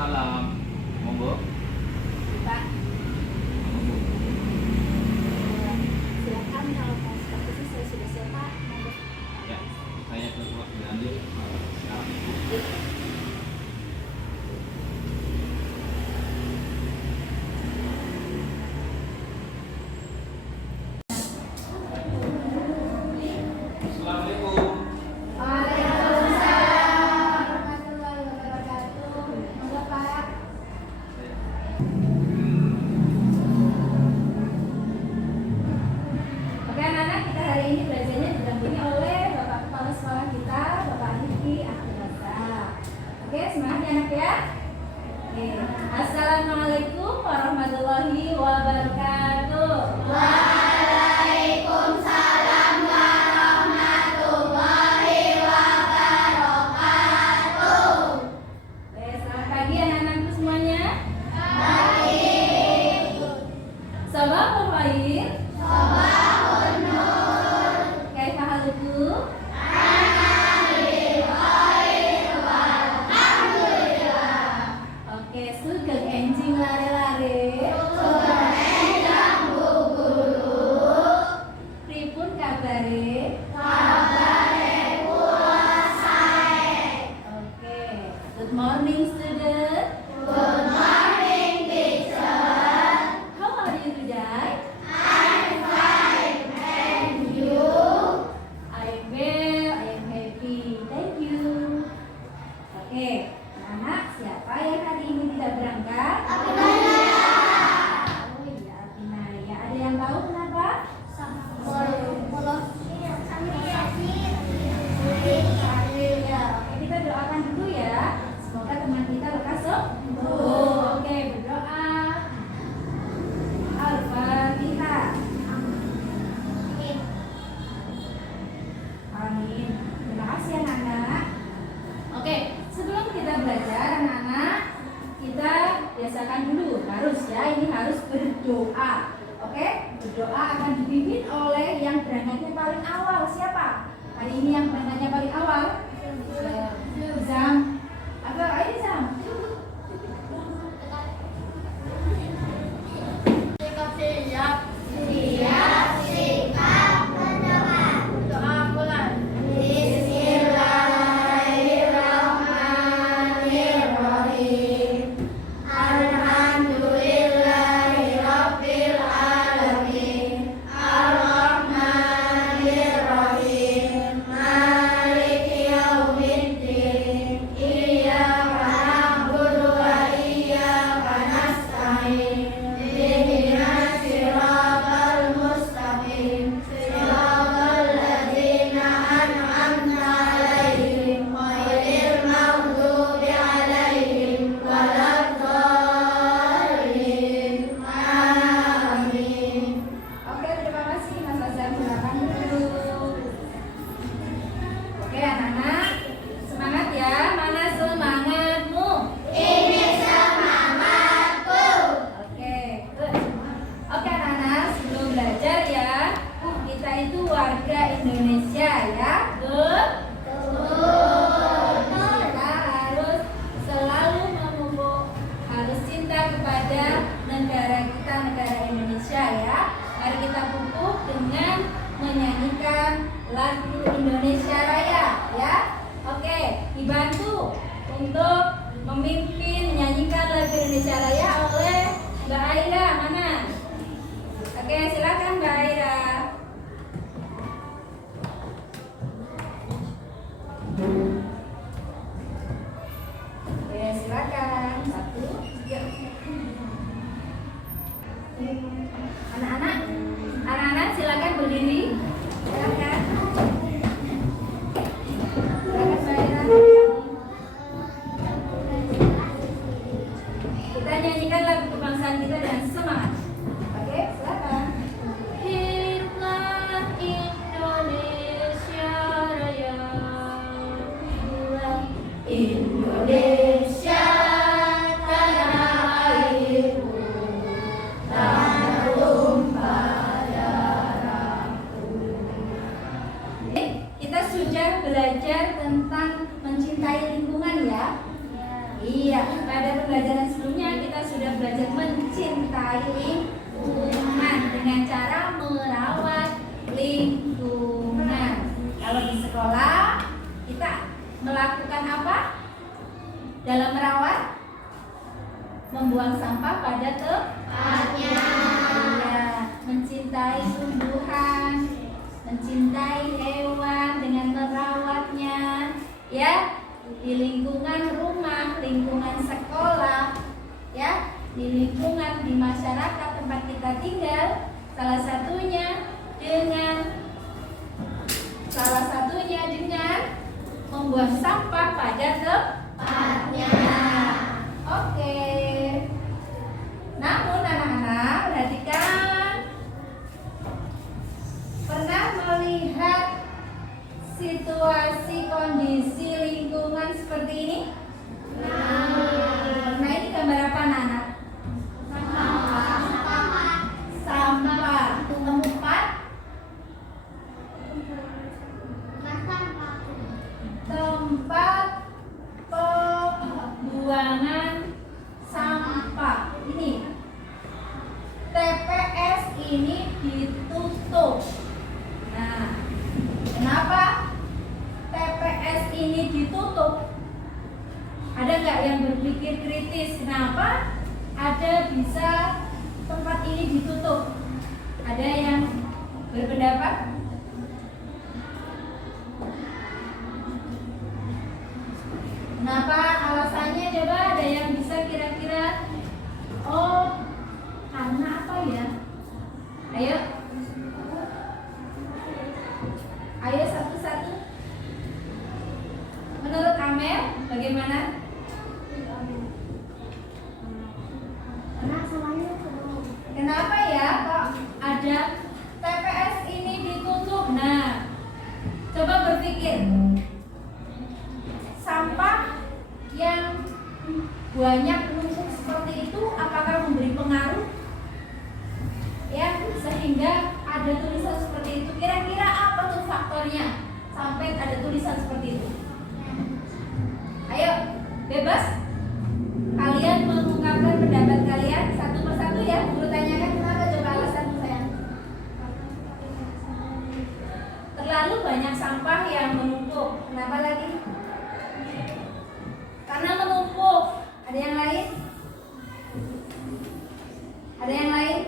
Waalaikumsalam. Monggo. Pak, silakan kalau mau seperti itu saya sudah siap Pak. Monggo. Ya, saya ke ruang diambil. Sekarang. Assalamualaikum. Waalaikumsalam warahmatullahi wabarakatuh. Monggo Pak. Oke anak-anak, kita hari ini belajarnya didampingi oleh Bapak Kepala Sekolah kita, Bapak Riki Akhdasa. Oke, semangat ya anak ya. Oke. Assalamualaikum warahmatullahi wabarakatuh. Waalaikumsalam warahmatullahi wabarakatuh. Oke, selamat pagi anak-anakku semuanya. Pagi. Sabahul khair. Sabahul nur. Kaifa halukum? Oke, sugeng enjing lare-lare. Sugeng enjang guguru. Pripun kabare? Kabare kula sae. Oke. Good morning student. Good morning teacher. How are you today? I'm fine. And you? I'm well. I'm happy. Thank you. Oke, anak siapa yang hari ini tidak berangkat? Abinaya. Oh iya, Abinaya. Ada yang tahu kenapa? Ya, oke, kita doakan dulu ya. Semoga teman kita lekas sembuh. Oke, berdoa. Al-Fatihah. Amin. Terima kasih anak-anak. Oke, sebelum kita belajar anak-anak, kita biasakan dulu harus ya, ini harus berdoa. Oke, berdoa akan dipimpin oleh yang berangkatnya paling awal. Siapa? Hari ini yang berangkatnya paling awal? Zam. Apa ini Zam? Siap. Siap. Sikap berdoa. Doa bulan. Bismillahirrahmanirrahim. Alhamdulillahirabbil alamin. Arrahmanirrahim. Maliki yaumiddin. Iyyaka na'budu wa iyyaka nasta'in. Ihdinas siratal mustaqim. Siratal ladzina an'amta 'alaihim ghairil maghdubi 'alaihim waladdallin. Amin. Oke, terima kasih Mas Azam. Silakan duduk. Oke, anak-anak, semangat ya. Mana semangatmu? Ini semangatku. Oke, good. Oke anak-anak, sebelum belajar ya, kita itu warga Indonesia ya. Kita harus selalu memupuk, harus cinta kepada negara kita, negara Indonesia ya. Mari kita pupuk dengan menyanyikan lagu Indonesia Raya ya. Oke, dibantu untuk memimpin menyanyikan lagu Indonesia Raya oleh Mbak Aira. Mana? Oke, silakan Mbak Aira. Oke, silakan. 1, 3. Anak-anak silakan berdiri. Silakan. Silakan Mbak Aira. Kita nyanyikan lagu kebangsaan kita dengan semangat. Oke, silakan. Hiduplah Indonesia Raya. Indonesia tanah airku, tanah tumpah darahku. pada tempatnya. Ya, mencintai tumbuhan, mencintai hewan dengan merawatnya, ya, di lingkungan rumah, lingkungan sekolah, ya, di lingkungan di masyarakat tempat kita tinggal. Salah satunya dengan membuang sampah pada tempatnya. Oke. Namun anak-anak perhatikan, pernah melihat situasi kondisi lingkungan seperti ini? Nah, ini gambar apa anak-anak? Sampah. Tempat pembuangan sampah. Ini TPS ini ditutup. Nah, kenapa TPS ini ditutup? Ada nggak yang berpikir kritis? Kenapa ada bisa tempat ini ditutup? Ada yang berpendapat? Kenapa? Alasannya coba ada yang bisa kira-kira? Oh, karena apa ya? Ayo. Ayo satu-satu. Menurut Amel, bagaimana? Kenapa ya kok ada TPS ini ditutup? Nah, coba berpikir. Sampah yang banyak menumpuk seperti itu apakah memberi pengaruh? Ya, sehingga ada tulisan seperti itu. Kira-kira apa tuh faktornya sampai ada tulisan seperti itu? Ayo, bebas. Kalian mengungkapkan pendapat kalian satu persatu ya. Guru tanyakan kenapa, coba alasanmu sayang. Terlalu banyak sampah yang menumpuk. Kenapa lagi? Karena menumpuk. Ada yang lain? Ada yang lain?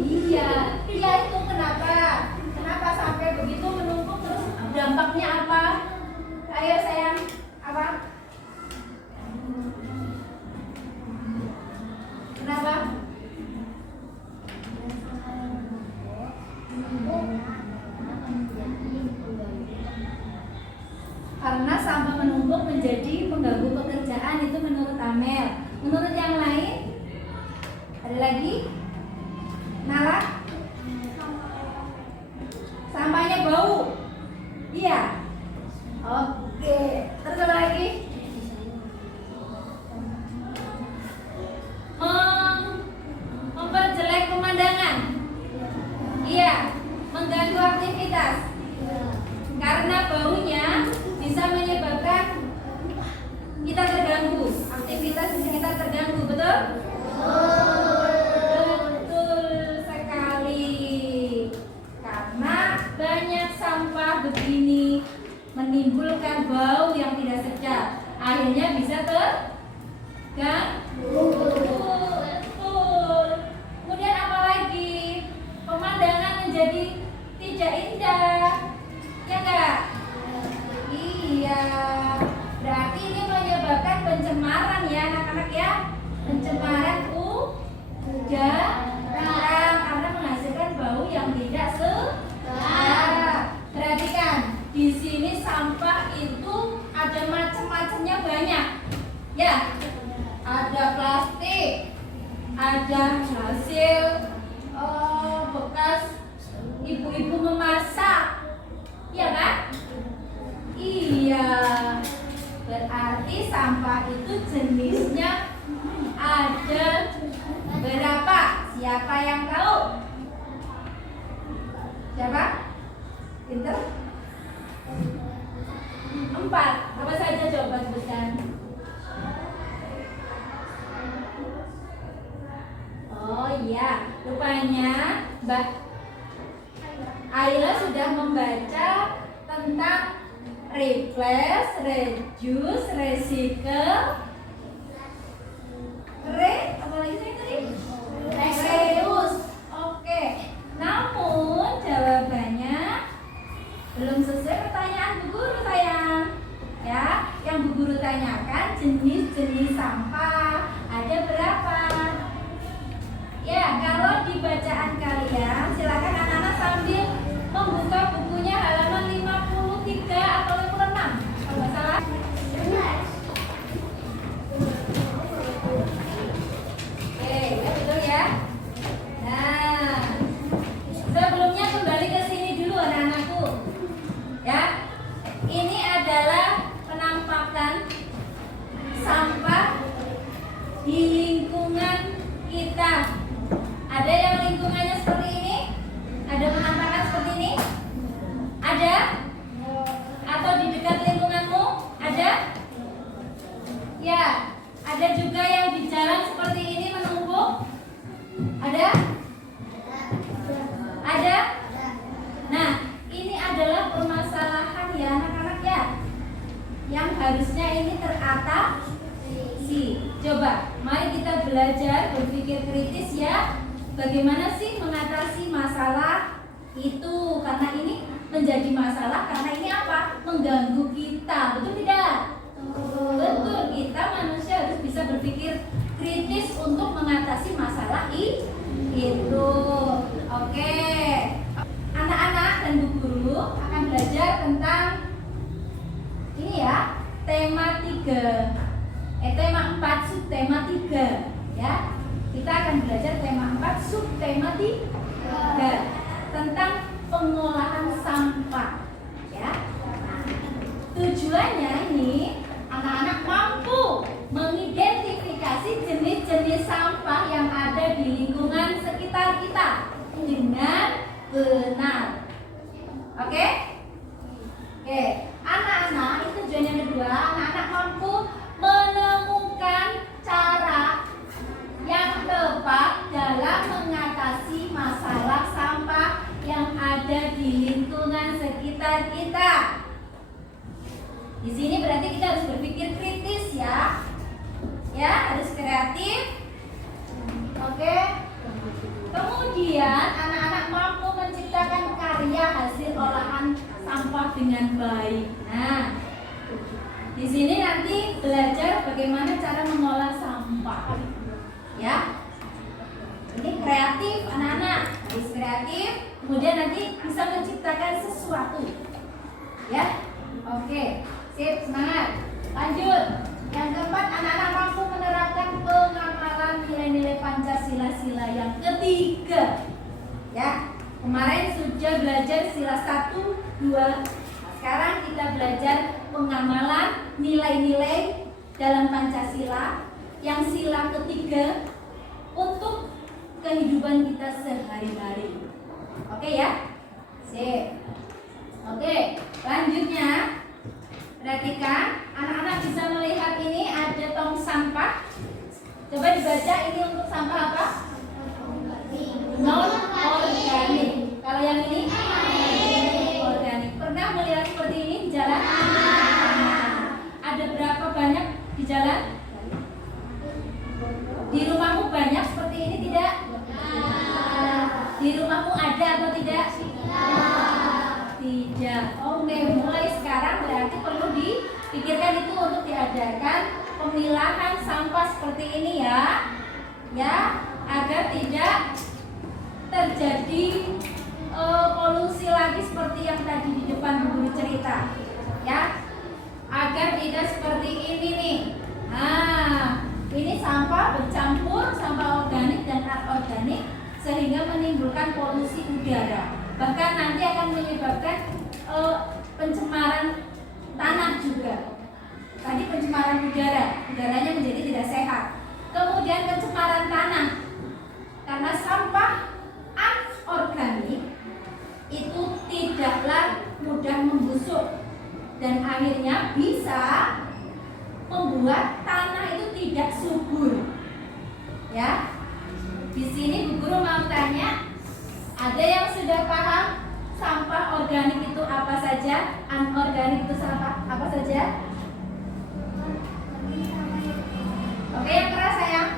Iya itu kenapa? Kenapa sampai begitu menumpuk, terus dampaknya apa? Ayo sayang, apa? Kenapa? Karena sampah menumpuk menjadi mengganggu pekerjaan, itu menurut Amel. Menurut yang lain? Ada lagi? Nala? Sampahnya bau? Iya? Oke, terus apa lagi? Memperjelek pemandangan? Iya. Mengganggu aktivitas? Karena baunya bisa menyebabkan kita terganggu, aktivitas di sekitar terganggu, betul? Betul sekali. Karena banyak sampah begini menimbulkan bau yang tidak sedap, akhirnya bisa terganggu. Betul. Kemudian apa lagi? Pemandangan menjadi tidak indah, ya enggak? Iya. Berarti ini menyebabkan pencemaran ya anak-anak ya. Pencemaran udara karena menghasilkan bau yang tidak sedap. Perhatikan, di sini sampah itu ada macam-macamnya banyak. Ya. Ada plastik, ada hasil bekas ibu-ibu memasak. Iya kan? Iya. Berarti sampah itu jenisnya ada berapa? Siapa yang tahu? Siapa? Pinter? 4. Apa saja coba sebutkan? Oh iya, rupanya Mbak Ayla sudah membaca tentang replace, reduce, recycle, perhatian, silakan anak-anak sambil membuka bukunya halaman 53 atau 56. Kalau nggak salah. Oke, ya betul ya. Nah, sebelumnya kembali ke sini dulu anak-anakku. Ya, ini adalah penampakan sampah di lingkungan kita. Ada yang lingkungannya seperti ini? Ada penampakan seperti ini? Ada? Atau di dekat lingkunganmu? Ada? Ya, ada juga yang di jalan seperti ini menumpuk? Ada? Ada? Nah, ini adalah permasalahan ya anak-anak ya, yang harusnya ini teratasi. Coba, mari kita belajar berpikir kritis ya. Bagaimana sih mengatasi masalah itu? Karena ini menjadi masalah karena ini apa? Mengganggu kita, betul tidak? Betul, kita manusia harus bisa berpikir kritis untuk mengatasi masalah itu. Oke, anak-anak dan bu guru akan belajar tentang ini ya, tema 4 subtema 3 ya. Kita akan belajar tema 4 subtema 3 tentang pengolahan sampah ya. Tujuannya ini anak-anak mampu mengidentifikasi jenis-jenis sampah yang ada di lingkungan sekitar kita dengan benar. Oke? Oke, anak-anak itu tujuan yang kedua, anak-anak mampu menemukan cara yang tepat dalam mengatasi masalah sampah yang ada di lingkungan sekitar kita. Di sini berarti kita harus berpikir kritis ya. Ya, harus kreatif. Oke. Kemudian anak-anak mampu menciptakan karya hasil olahan sampah dengan baik. Nah, di sini nanti belajar bagaimana cara mengolah sampah. Ya, ini kreatif anak-anak, harus kreatif. Kemudian nanti bisa menciptakan sesuatu. Ya, oke, sip, semangat. Lanjut. Yang keempat, anak-anak mampu menerapkan pengamalan nilai-nilai Pancasila yang ketiga. Ya, kemarin sudah belajar sila 1, 2. Sekarang kita belajar pengamalan nilai-nilai dalam Pancasila yang sila ketiga untuk kehidupan kita sehari-hari. Oke ya? Sip. Oke, lanjutnya perhatikan, anak-anak bisa melihat ini ada tong sampah. Coba dibaca, ini untuk sampah apa? Non organik. Kalau yang ini organik. Pernah melihat seperti ini di jalan? Ada berapa banyak di jalan? Di rumahmu banyak seperti ini tidak? Di rumahmu ada atau tidak? Tidak. Oke, mulai sekarang berarti perlu dipikirkan itu untuk diadakan pemilahan sampah seperti ini ya. Ya, agar tidak terjadi polusi lagi seperti yang tadi di depan guru cerita. Ya. Agar tidak seperti ini nih. Nah, ini sampah bercampur, sampah organik dan anorganik sehingga menimbulkan polusi udara. Bahkan nanti akan menyebabkan pencemaran tanah juga. Tadi pencemaran udara, udaranya menjadi tidak sehat. Kemudian pencemaran tanah, karena sampah anorganik itu tidaklah mudah membusuk dan akhirnya bisa membuat tanah itu tidak subur. Ya, di sini Bu Guru mau tanya, ada yang sudah paham sampah organik itu apa saja, anorganik itu sampah apa saja? Oke, yang keras sayang.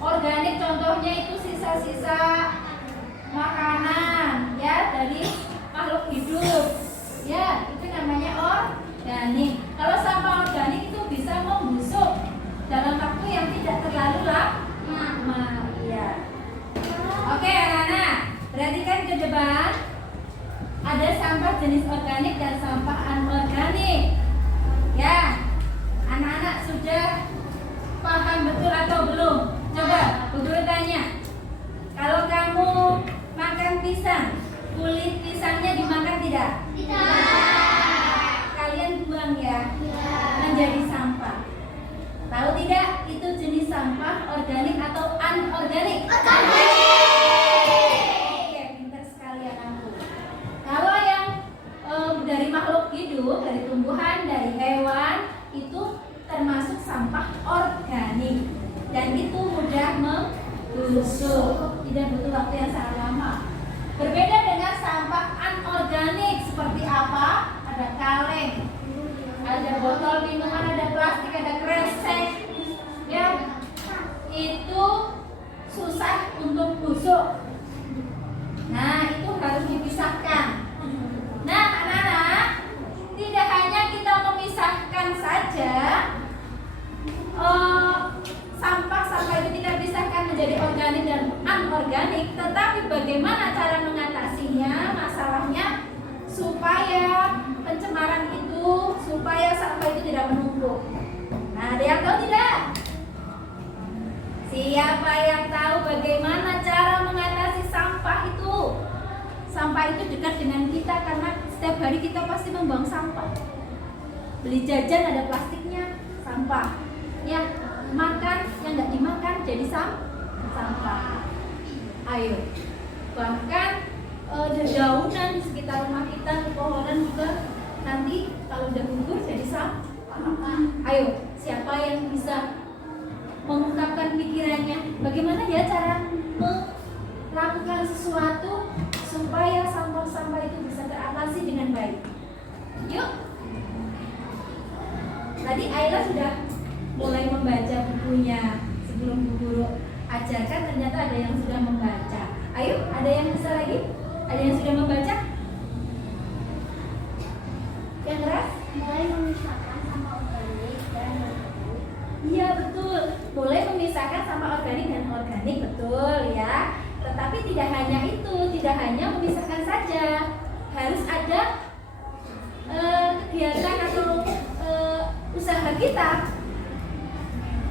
Organik contohnya itu sisa-sisa makanan ya dari makhluk hidup. Ya, itu namanya organik. Kalau sampah organik itu bisa membusuk dalam waktu yang tidak terlalu lama. Ya. Oke, sampah jenis organik dan sampah anorganik. Ya, anak-anak sudah paham betul atau belum? Coba Bu Guru tanya. Kalau kamu makan pisang, kulit pisangnya dimakan tidak? Tidak. Kalian buang ya? Menjadi sampah. Tahu tidak itu jenis sampah organik atau anorganik? Oke, pintar sekali anakku. Kalau yang dari makhluk hidup, dari tumbuhan, dari hewan, itu termasuk sampah organik dan itu mudah membusuk, tidak butuh waktu yang sangat lama. Berbeda dengan sampah anorganik seperti apa? Ada kaleng, ada botol minuman, ada plastik, ada kresek, ya itu susah untuk busuk. Nah itu harus dipisahkan. Nah anak-anak, tidak hanya kita memisahkan saja sampah-sampah itu kita pisahkan menjadi organik dan anorganik, tetapi bagaimana cara mengatasinya, masalahnya supaya pencemaran itu, supaya sampah itu tidak menumpuk. Nah, ada yang tahu tidak? Siapa yang tahu bagaimana cara mengatasi sampah itu? Sampah itu dekat dengan kita karena setiap hari kita pasti membuang sampah. Beli jajan ada plastiknya, sampah. Ya, makan yang nggak dimakan jadi sampah. Ayo, bahkan dedaunan di sekitar rumah kita, pepohonan juga nanti kalau udah gugur jadi sampah. Ayo, siapa yang bisa mengungkapkan pikirannya? Bagaimana ya cara melakukan sesuatu supaya sampah-sampah itu bisa teratasi dengan baik? Yuk. Tadi Ayla sudah mulai membaca bukunya sebelum Bu Guru ajarkan, ternyata ada yang sudah membaca. Ayo, ada yang bisa lagi? Ada yang sudah membaca? Yang keras? Mulai memisahkan sampah organik dan anorganik. Iya betul, boleh memisahkan sampah organik dan organik, betul ya. Tetapi tidak hanya itu, tidak hanya memisahkan saja, harus ada kegiatan atau usaha kita.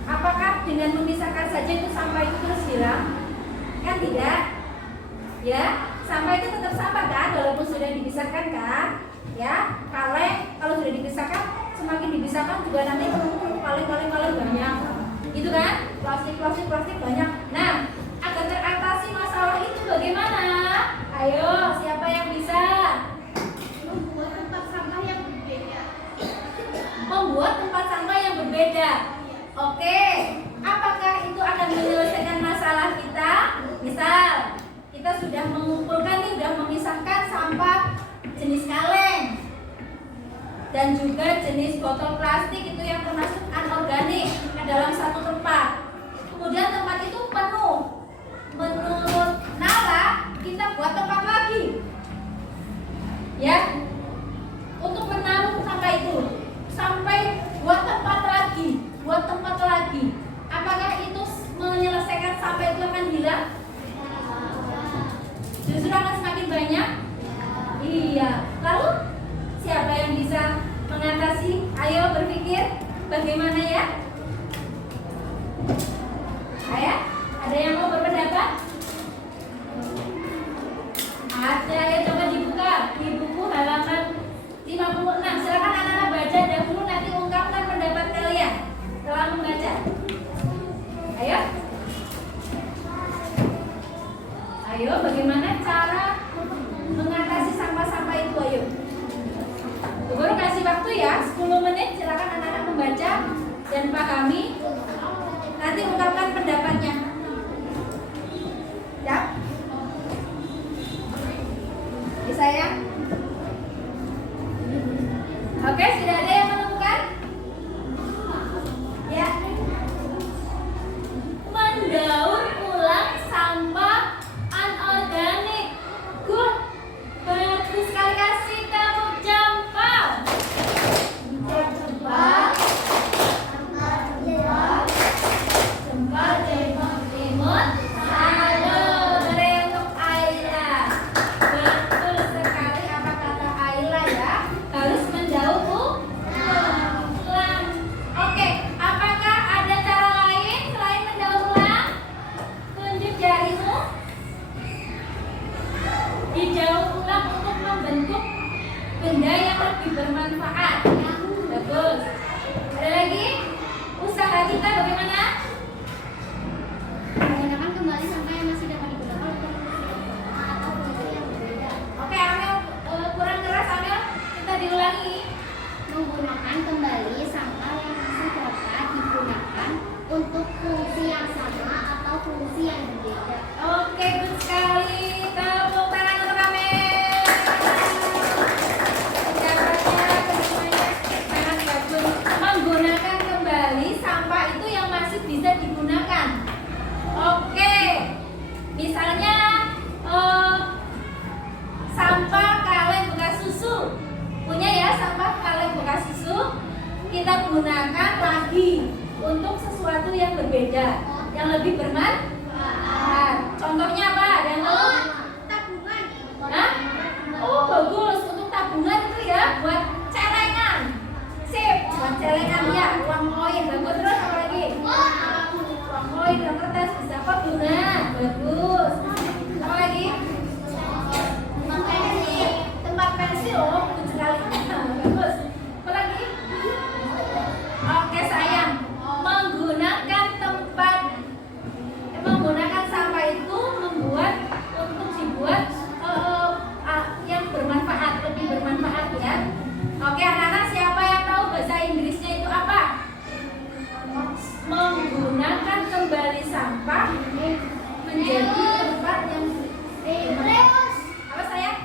Apakah dengan memisahkan saja itu sampah itu terus hilang? Kan tidak. Ya, sampah itu tetap sampah kan, walaupun sudah dipisahkan kan? Ya, kalau sudah dipisahkan, semakin dipisahkan juga nanti paling banyak. Gitu kan? Plastik banyak. Nah, agar teratasi masalah itu bagaimana? Ayo, siapa yang bisa? Membuat tempat sampah yang berbeda. Membuat tempat sampah yang berbeda. Oke, apakah itu akan menyelesaikan masalah kita? Misal, kita sudah mengumpulkan nih, sudah memisahkan sampah jenis kaleng dan juga jenis botol plastik itu yang termasuk anorganik dalam satu tempat. Kemudian tempat itu penuh. Menurut Nala, kita buat tempat lagi. Ya, untuk menaruh sampah itu sampai buat tempat lagi. Apakah itu menyelesaikan sampah itu akan hilang? Justru akan semakin banyak. Iya. Lalu siapa yang bisa mengatasi? Ayo berpikir bagaimana ya? Ayo, ada yang mau berpendapat? Ada, ya coba dibuka di buku halaman 56. Silakan anak-anak baca dahulu, nanti ungkapkan pendapat kalian setelah membaca. Ayo. Ayo, bagaimana cara mengatasi sampah-sampah itu? Ayo. Bu Guru kasih waktu ya, 10 menit. Silakan anak-anak membaca dan pahami. Nanti ungkapkan pendapatnya. Ya. Bisa ya? Oke, sudah ada yang menemukan? Ya. Mendaur ulang sampah anorganik. Good. Bagus sekali, kasih tepuk jempol. Jempol. Jempol. bermanfaat. Contohnya apa? Ada yang tahu? Tabungan. Hah? Oh bagus, untuk tabungan itu ya buat celengan. Sip, buat celengan ya, uang koin. Bagus, terus apa lagi? Uang koin, uang kertas, bisa kok bunga. Bagus. Apa lagi? Tempat pensil. Oh, bagus sekali. Bagus. Apa lagi? Oke sayang, menggunakan sampah itu untuk dibuat yang bermanfaat, lebih bermanfaat ya. Oke anak-anak, siapa yang tahu bahasa Inggrisnya itu apa? Menggunakan kembali sampah menjadi tempat yang Reus. apa sayang?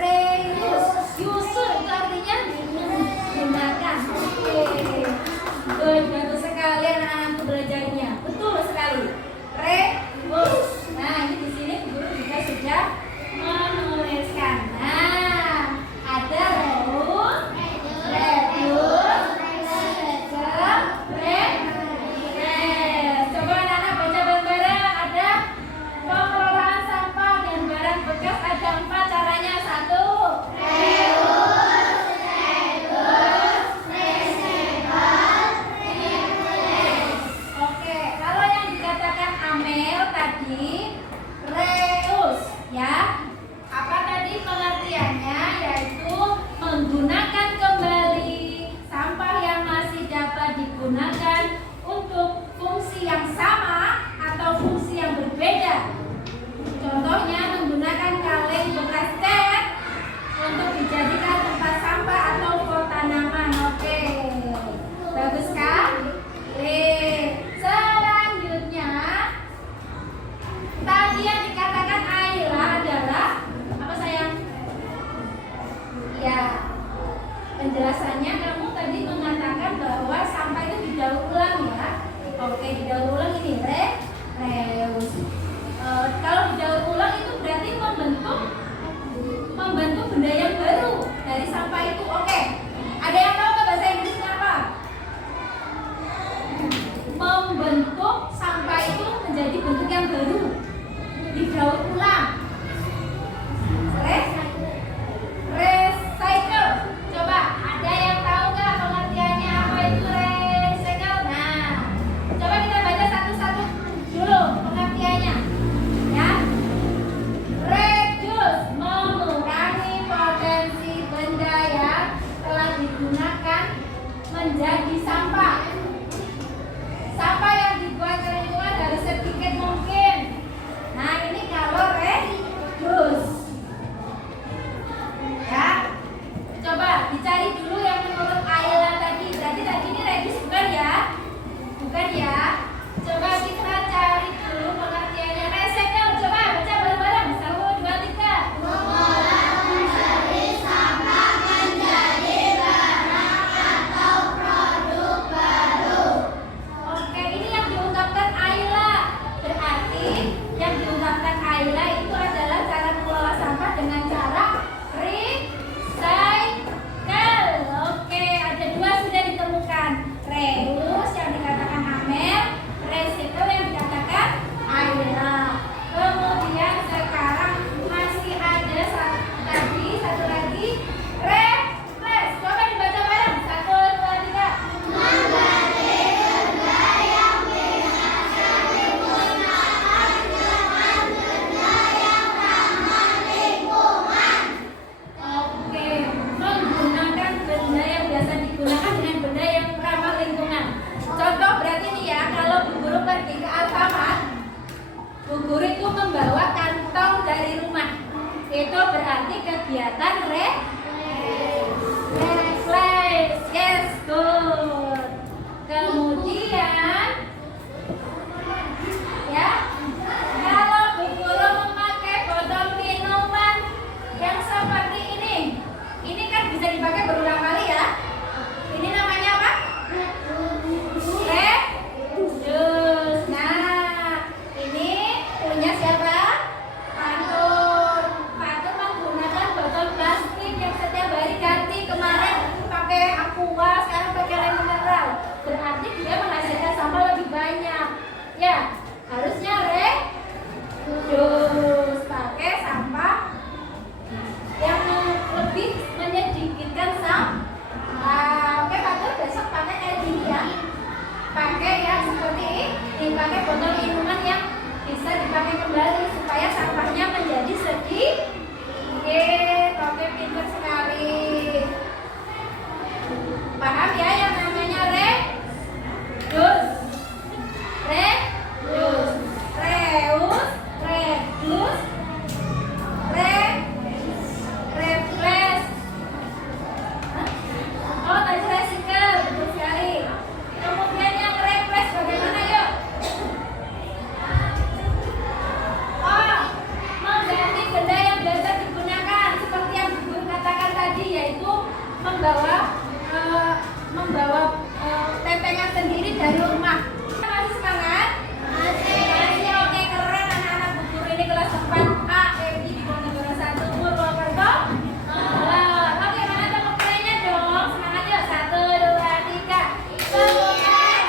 Reuse. Use itu artinya menggunakan. Oke. Bagus sekali anak-anakku belajarnya. Betul sekali. Reuse. Nah, ini di sini guru juga sudah menuliskan. Nah, ada reuse, coba anak-anak baca bareng-bareng. Ada pengelolaan sampah dan barang bekas, ada 4 caranya. 1. Oke, kalau yang dikatakan Amel tadi reuse ya. Apa tadi pengertiannya? Yaitu menggunakan kembali sampah yang masih dapat digunakan untuk fungsi yang sama atau fungsi yang berbeda. Contohnya menggunakan kaleng bekas cat untuk dijadikan tempat sampah atau pot tanaman. Oke, bagus kan? Selanjutnya tadi yang dikatakan Ayla adalah apa sayang? Ya, penjelasannya kamu tadi mengatakan bahwa sampah itu didaur ulang ya. Oke, didaur ulang ini reuse. Kalau didaur ulang itu berarti membentuk benda yang baru dari sampah itu. Oke, ada yang tahu nggak bahasa Inggrisnya apa? Membentuk sampah itu menjadi bentuk yang baru, didaur ulang. Recycle. Coba ada yang tahu nggak pengertiannya apa itu recycle? Nah, coba kita baca satu-satu dulu pengertiannya ya. Reduce, mengurangi potensi benda yang telah digunakan menjadi sampah. Sampah yang dibuat ke lingkungan harus sedikit mungkin. Nah, ini kalau reduce ya. Coba dicari dulu yang menurut Ayla tadi. Tadi ini reduce bukan ya? Bukan ya? Coba kita cari dulu pengertiannya recycle. Coba baca bareng-bareng. 1, 2, 3. Mengolah menjadi sampah menjadi barang atau produk baru. Oke, ini yang diungkapkan Ayla. Berarti yang diungkapkan Ayla itu adalah cara mengelola sampah dengan cara recycle. Oke, ada 2 sudah ditemukan. Reuse yang dikatakan Amel, recycle yang dikatakan Ayla. Kemudian sekarang masih ada satu lagi replace. Coba dibaca bareng. 1, 2, 3. Mengganti benda yang bisa digunakan dengan benda yang ramah lingkungan. Oke, menggunakan benda yang biasa digunakan dengan benda yang ramah lingkungan. Contoh berarti nih ya, kalau Bu Guru pergi ke Alfamart, Bu Guru itu membawa kantong dari rumah. Itu berarti kegiatan replace. Yes, good. Kemudian ya, kalau Bu Guru memakai botol minuman yang seperti ini kan bisa dipakai berulang kali ya. Ini namanya apa? Reduce. Nah, ini punya siapa? Fatur. Fatur menggunakan botol plastik yang harusnya reduce, pakai sampah yang lebih menyedikitkan sampah. Oke, Fatur besok pakai kayak gini ya. Pakai yang seperti ini, pakai botol minuman yang bisa dipakai kembali supaya sampahnya menjadi sedikit. Oke, pintar sekali. Paham ya yang namanya reduce, reduce, reuse, reduce, replace. Oh, tadi recycle, betul sekali. Kemudian yang replace bagaimana yuk? Oh, mengganti benda yang biasa digunakan seperti yang Guru katakan tadi, yaitu membawa tempengan sendiri dari rumah. Masih semangat? Masih. Oke, keren anak-anak Bu Guru ini kelas 4A di Diponegoro 1 Purwokerto. Oke, mana tepuk tangannya dong? Semangat yuk. 1, 2, 3. Semangat.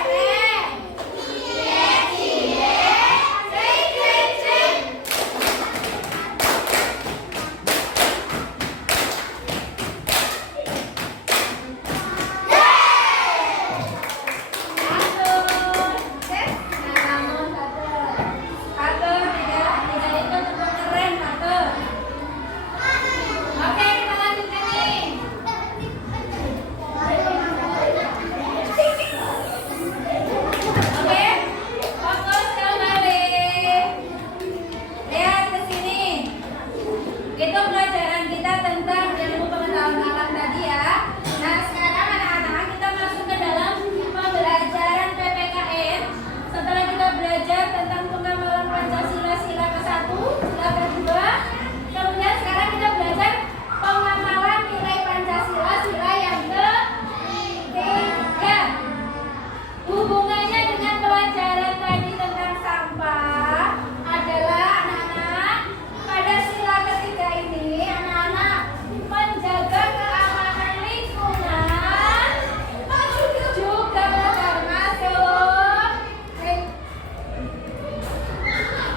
Itu pelajaran kita tentang ilmu pengetahuan alam tadi ya. Nah, sekarang anak-anak kita masuk ke dalam pembelajaran PPKN. Setelah kita belajar tentang pengamalan Pancasila sila ke-1, sila ke-2, kemudian sekarang kita belajar pengamalan nilai Pancasila sila yang ke-3. Hubungannya dengan pelajaran tadi tentang sampah adalah anak-anak pada sila ketiga ini anak-anak menjaga keamanan lingkungan juga termasuk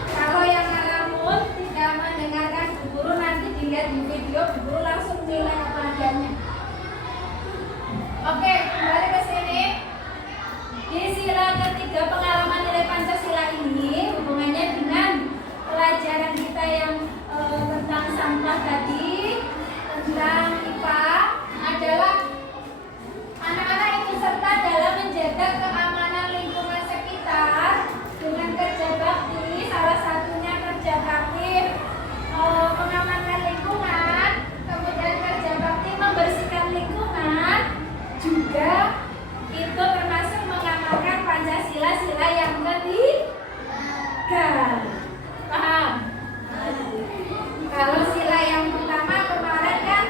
kalau yang ngalamun tidak mendengarkan Bu Guru nanti dilihat di video Bu Guru langsung nilai apa adanya. Oke, kembali ke sini. Di sila ketiga pengalaman nilai Pancasila ini hubungannya dengan pelajaran kita yang tentang sampah tadi, tentang IPA adalah anak-anak ikut serta dalam menjaga keamanan lingkungan sekitar dengan kerja bakti, salah satunya kerja bakti pengamanan lingkungan, kemudian kerja bakti membersihkan lingkungan, juga itu termasuk mengamalkan Pancasila sila yang ke-3. Paham? Kalau sila yang pertama kemarin kan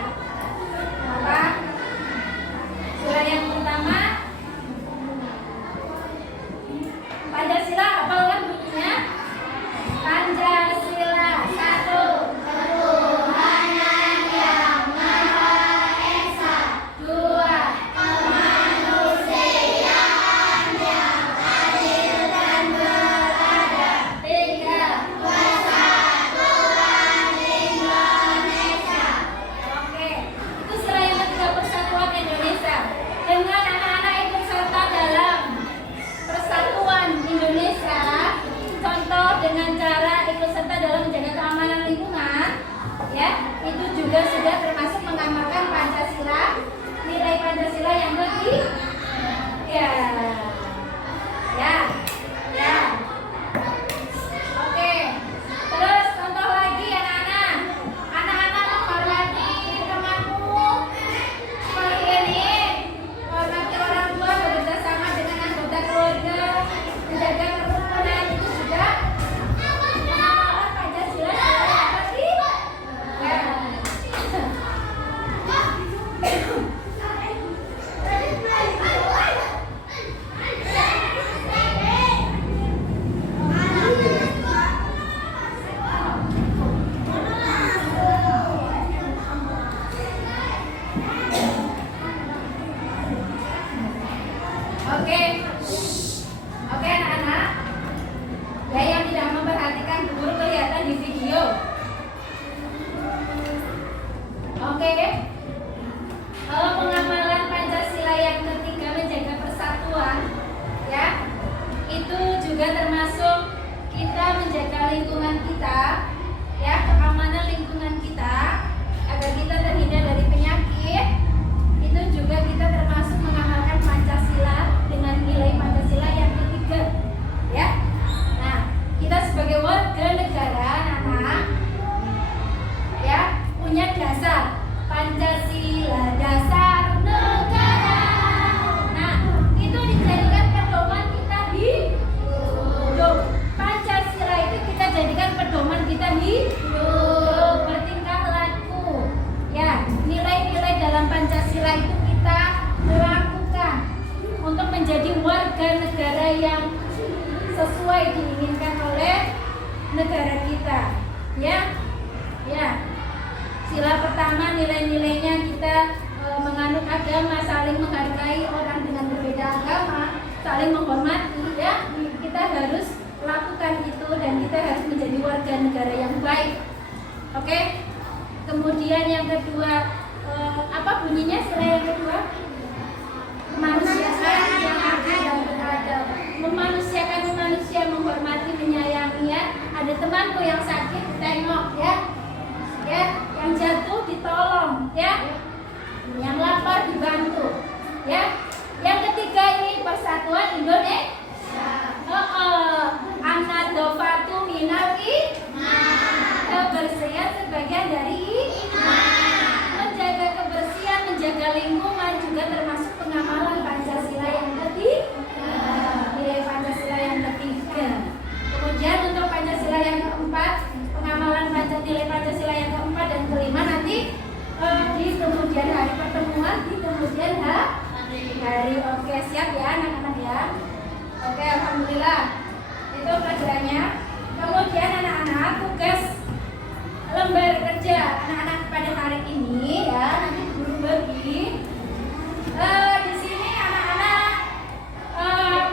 apa? Sila yang pertama Pancasila apa kan bunyinya? Pancasila 1 Ketuhanan yang Maha Esa, 2 kemanusiaan yang adil dan beradab, 3 persatuan Indonesia. Oke, itu sila yang ketiga, persatuan Indonesia. Dengan anak-anak ikut serta dalam persatuan Indonesia, contoh dengan cara ikut serta dalam menjaga keamanan lingkungan, ya, itu juga sudah termasuk mengamalkan Pancasila, nilai Pancasila yang ke-3. Ya. Oke. Terus contoh lagi anak-anak. Anak-anak menghormati temanmu seperti ini. Menghormati orang tua, bekerja sama dengan anggota keluarga, menjaga kerukunan, itu juga mengamalkan Pancasila yang ke-3. warga negara yang sesuai diinginkan oleh negara kita. Ya. Sila pertama, nilai-nilainya kita menganut agama, saling menghargai orang dengan berbeda agama, saling menghormati, ya. Kita harus lakukan itu dan kita harus menjadi warga negara yang baik. Oke. Kemudian yang kedua, apa bunyinya sila yang kedua? Kemanusiaan yang adil dan beradab. Memanusiakan manusia, menghormati, menyayangi, ya. Ada temanku yang sakit, tengok, ya. Yang jatuh ditolong, ya. Yang lapar dibantu, ya. Yang ketiga ini persatuan Indonesia. An-nadofatu minal iman. Kebersihan sebagian dari iman. Menjaga kebersihan, menjaga lingkungan juga termasuk pengamalan Pancasila yang ketiga. Nilai Pancasila yang ketiga. Kemudian untuk Pancasila yang keempat, pengamalan nilai Pancasila yang keempat dan kelima nanti di kemudian hari pertemuan di kemudian hari. Oke, siap ya anak-anak ya. Oke, alhamdulillah. Itu pelajarannya. Kemudian anak-anak tugas lembar kerja anak-anak pada hari ini ya, nanti guru bagi. Di sini anak-anak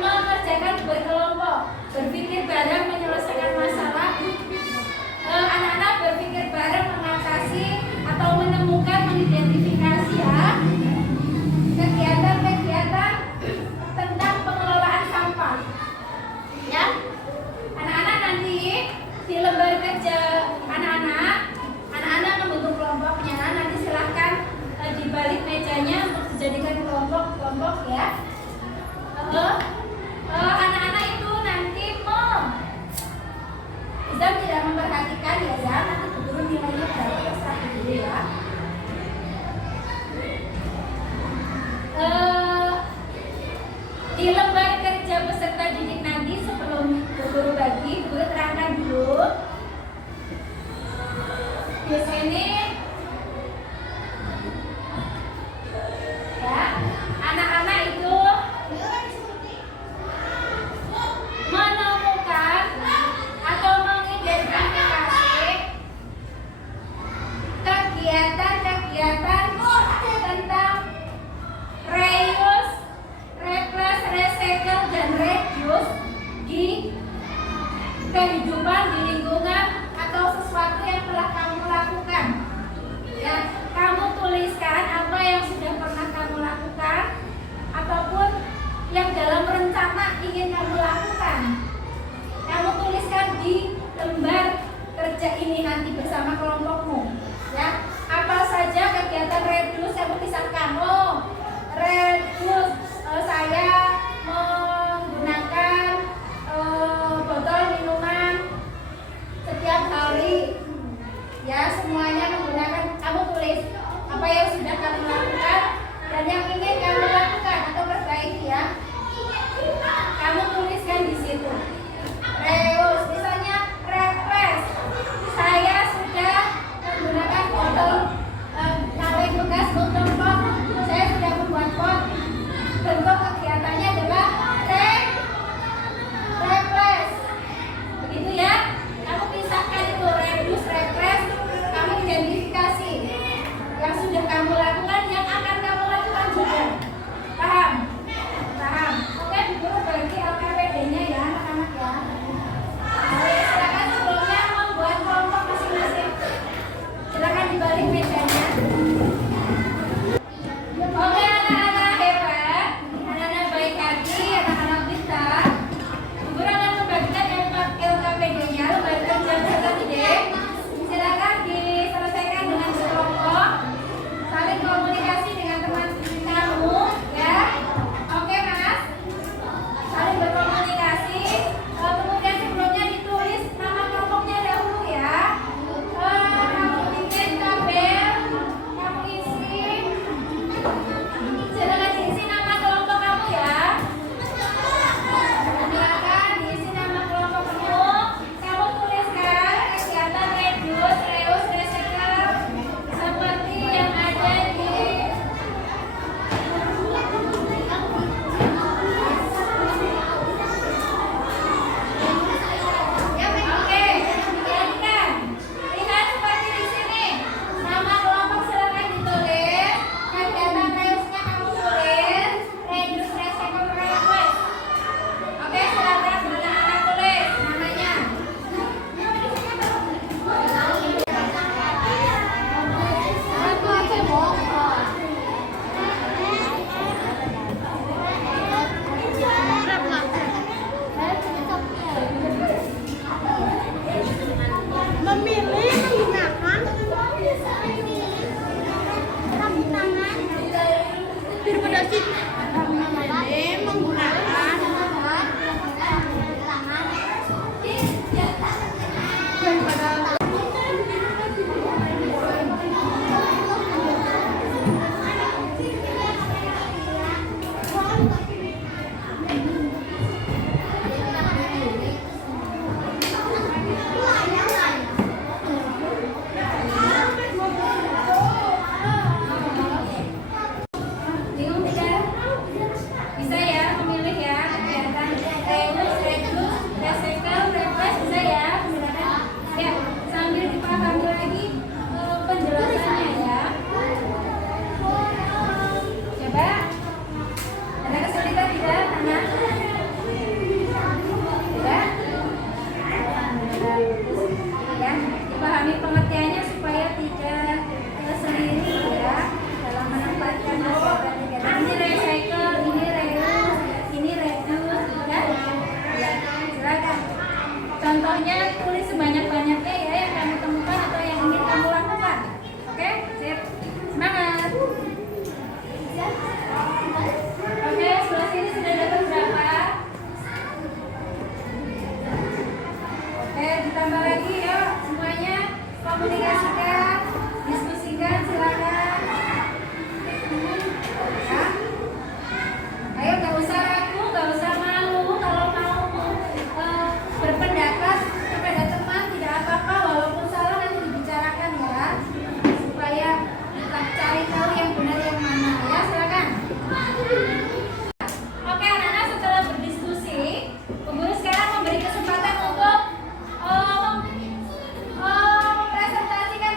mengerjakan berkelompok, berpikir bareng menyelesaikan masalah. Anak-anak berpikir bareng mengatasi atau menemukan, mengidentifikasi ya kegiatan-kegiatan tentang pengelolaan sampah. Ya, anak-anak nanti di lembar kerja anak-anak membentuk kelompoknya. Nanti silahkan di balik mejanya untuk dijadikan kelompok-kelompok ya. Anak-anak itu nanti Izam tidak memperhatikan ya, nanti turun nilainya berapa terserah dulu ya. Di lembar kerja peserta didik nanti sebelum guru bagi, guru terangkan dulu. Di sini ya, anak-anak itu menemukan atau mengidentifikasi kegiatan-kegiatan tentang reuse, replace, recycle, dan reduce di kehidupan, di lingkungan atau sesuatu yang telah kamu lakukan. Ya, kamu tuliskan apa yang sudah pernah kamu lakukan ataupun yang dalam rencana ingin kamu lakukan. Kamu tuliskan di lembar kerja ini nanti bersama kelompokmu. Ya, apa saja kegiatan reduce yang tuliskan. Reduce saya menggunakan botol minuman setiap hari. Ya, semuanya menggunakan. Kamu tulis apa yang sudah kamu lakukan dan yang ingin kamu lakukan atau perbaiki ya. Kamu tuliskan di situ. Reuse, misalnya replace. Saya sudah menggunakan botol kaleng bekas untuk pot. Saya sudah membuat pot. Bentuk kegiatannya ya. Dipahami pengertiannya supaya tidak sendiri ya dalam menempatkan kegiatan. Ini recycle, ini reuse, ini reduce, gitu kan? Ya, silakan. Contohnya tulis sebanyak-banyaknya ya yang kamu temukan atau yang ingin kamu lakukan. Oke, sip. Semangat. Oke, sebelah sini sudah dapat berapa? Oke, ditambah lagi yuk semuanya. Komunikasikan, diskusikan, silakan. Ya. Ayo, nggak usah ragu, nggak usah malu. Kalau mau berpendapat kepada teman tidak apa-apa, walaupun salah nanti dibicarakan ya, supaya kita cari tahu yang benar yang mana ya. Silakan. Oke anak-anak, setelah berdiskusi, Bu Guru sekarang memberi kesempatan untuk mempresentasikan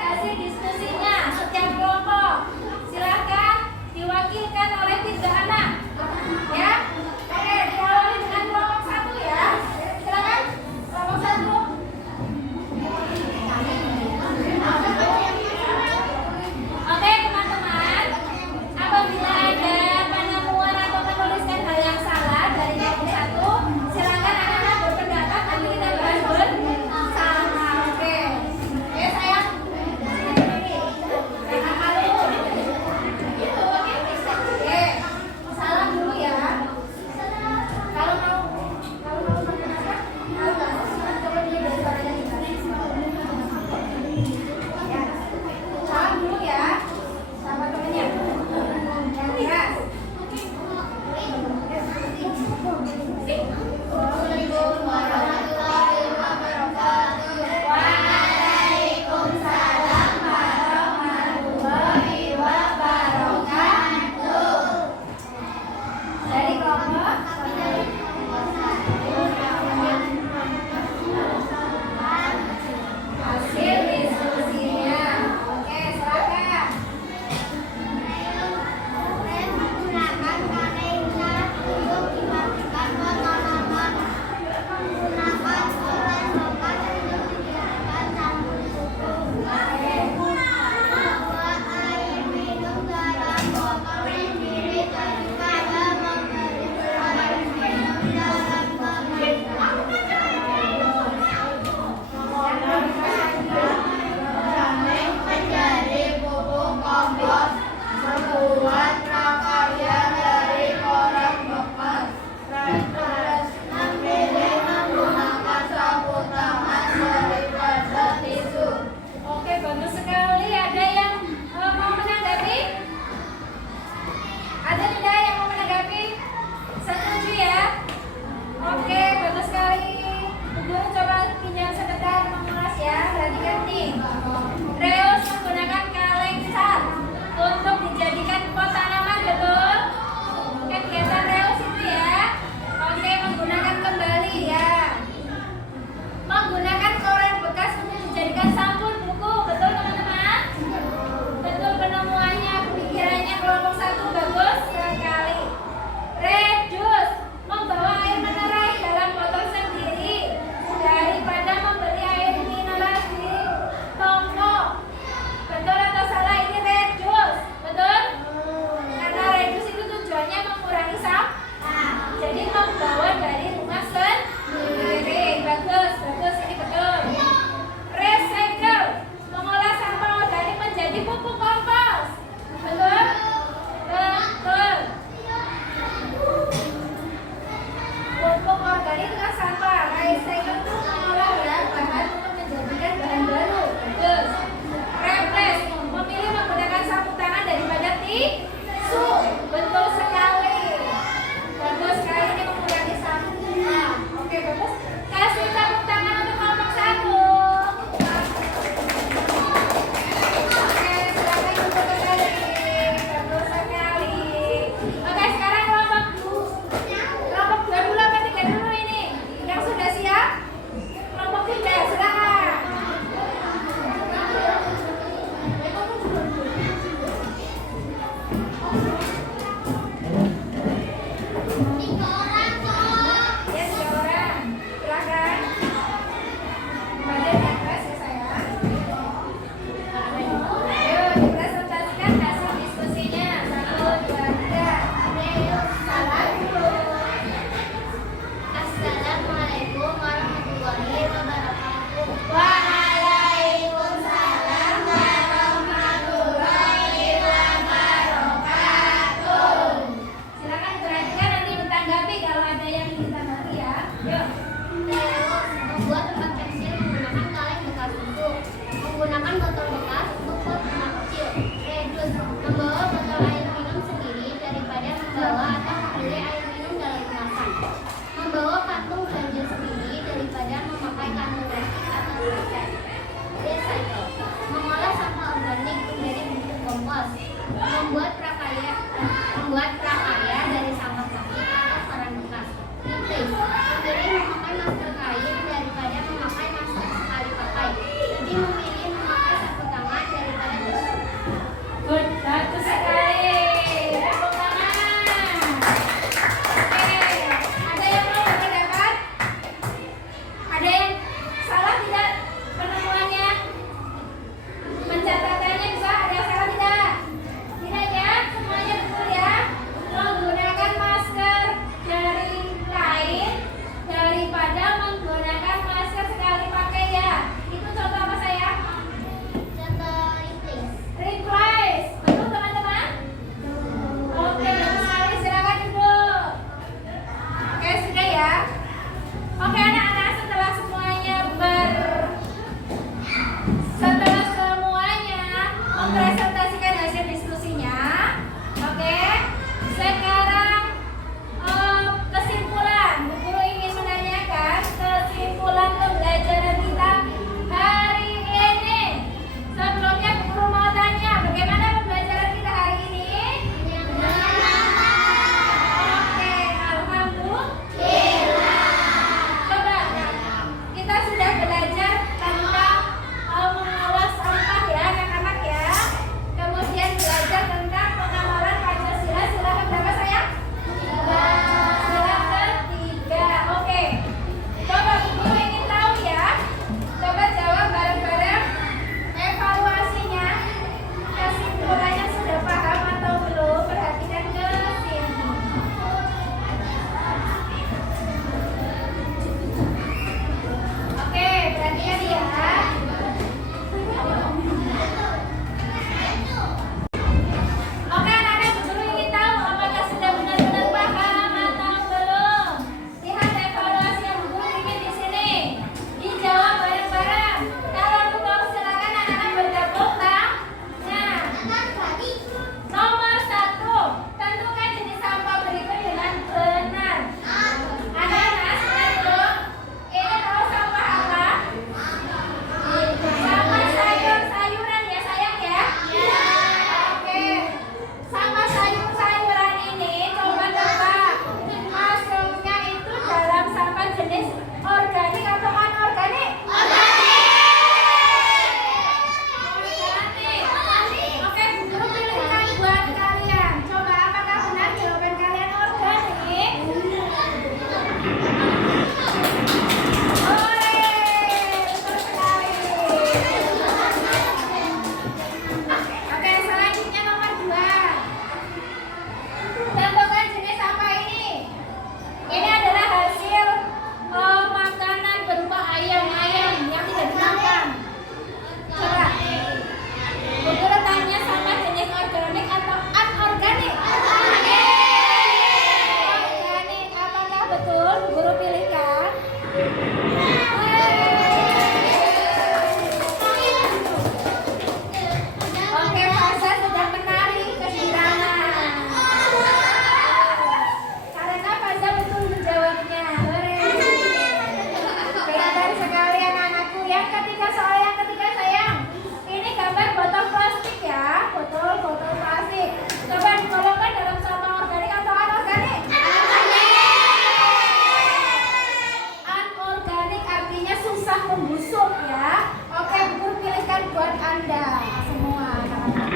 membusuk ya. Oke, Bu Guru pilihkan buat Anda semua anak-anak.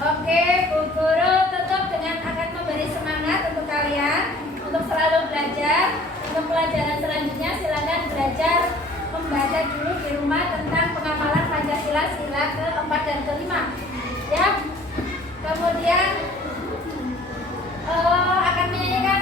Oke, Bu Guru tutup dengan akan memberi semangat untuk kalian untuk selalu belajar. Untuk pelajaran selanjutnya silakan belajar membaca dulu di rumah tentang penghafalan Pancasila sila ke-4 dan ke-5. Ya. Kemudian akan menyanyikan